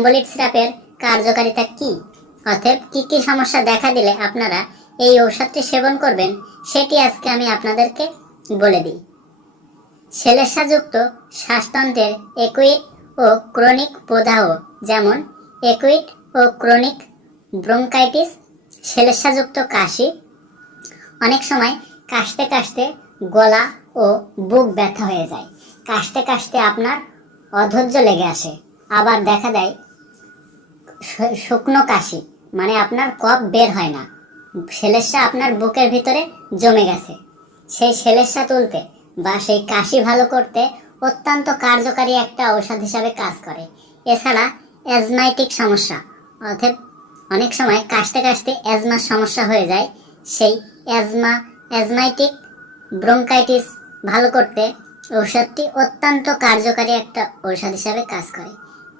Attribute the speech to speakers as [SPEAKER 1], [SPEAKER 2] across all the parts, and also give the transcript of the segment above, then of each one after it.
[SPEAKER 1] অ্যাম্বুলিট সিরাপের কার্যকারিতা কি? অতএব কি কি সমস্যা দেখা দিলে আপনারা এই ঔষধটি সেবন করবেন, সেটি আজকে আমি আপনাদেরকে বলে দিই। শ্লেষাযুক্ত শ্বাসতন্ত্রের একুইট ও ক্রনিক প্রদাহ যেমন একুইট ও ক্রনিক ব্রঙ্কাইটিস শ্লেষাযুক্ত কাশি, অনেক সময় কাশতে কাশতে গলা ও বুক ব্যথা হয়ে যায়। কাশতে কাশতে আপনার অধৈর্য লেগে আসে। আবার দেখা দেয় শুকনো কাশি মানে আপনার কফ বের হয় না। সেলেসা আপনার বুকের ভিতরে জমে গেছে। সেই সেলেসা তুলতে বা সেই কাশি ভালো করতে অত্যন্ত কার্যকারী একটা ঔষধ হিসাবে কাজ করে। এছাড়া অ্যাজমাইটিক সমস্যা অর্থাৎ অনেক সময় কাশতে কাশতে অ্যাজমার সমস্যা হয়ে যায়। সেই অ্যাজমা অ্যাজমাইটিক ব্রঙ্কাইটিস ভালো করতে ঔষধটি অত্যন্ত কার্যকারী একটা ঔষধ হিসাবে কাজ করে।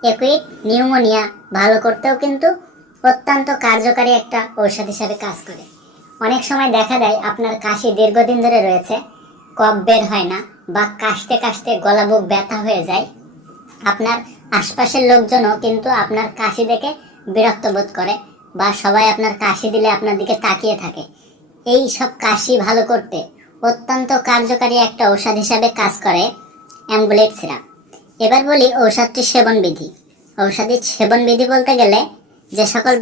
[SPEAKER 1] একুইট নিউমোনিয়া ভালো করতেও কিন্তু অত্যন্ত কার্যকারী একটা ঔষধ হিসাবে কাজ করে। অনেক সময় দেখা দেয় আপনার কাশি দীর্ঘদিন ধরে রয়েছে, কফ বের হয় না বা কাশতে কাশতে গলা বুক ব্যথা হয়ে যায়। আপনার আশপাশের লোকজনও কিন্তু আপনার কাশি দেখে বিরক্ত বোধ করে বা সবাই আপনার কাশি দিলে আপনার দিকে তাকিয়ে থাকে। এই সব কাশি ভালো করতে অত্যন্ত কার্যকারী একটা ঔষধ হিসাবে কাজ করে অ্যাম্বুলেট সিরাপ। এবার বলি ঔষধটি সেবন বিধি ঔষধের সেবন বিধি বলতে গেলে যে সকল